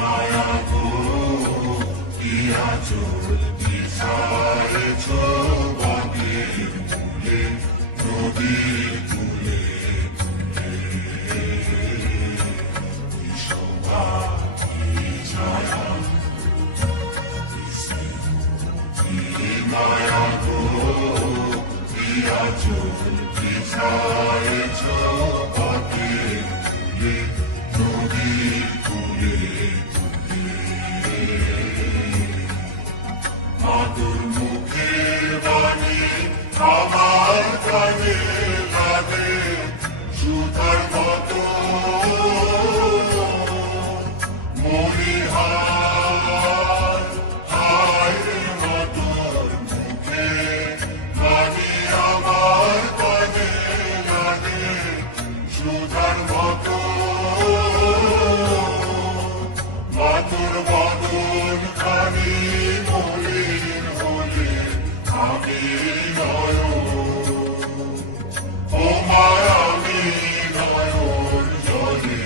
মায়া গো কি আঁচল বিছায়েছ বাগের মূলে নদীর কূলে কি শোভা কি ছায়া কি মায়া গো কি আঁচল বিছায়েছ বাগের মূলে নদীর কূলে মাতুর মুখের বাণী আমার কানে লাগে সুধার মতো মরিহার হায় রে মাতুর মুখে বাণী আমার কানে লাগে সুধার মতো মাতুর বদন খানি মলিন হলে আমি নয়ন ও মায়া আমি নয়ন জলে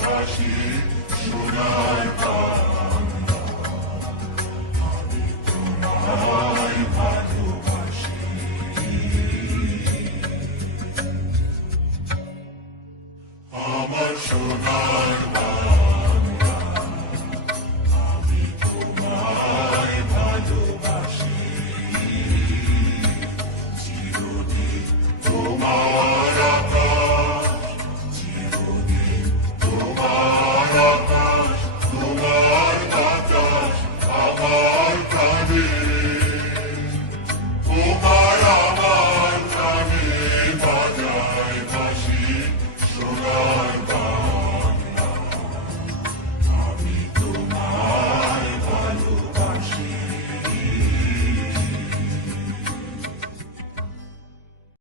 ভাসি সোনা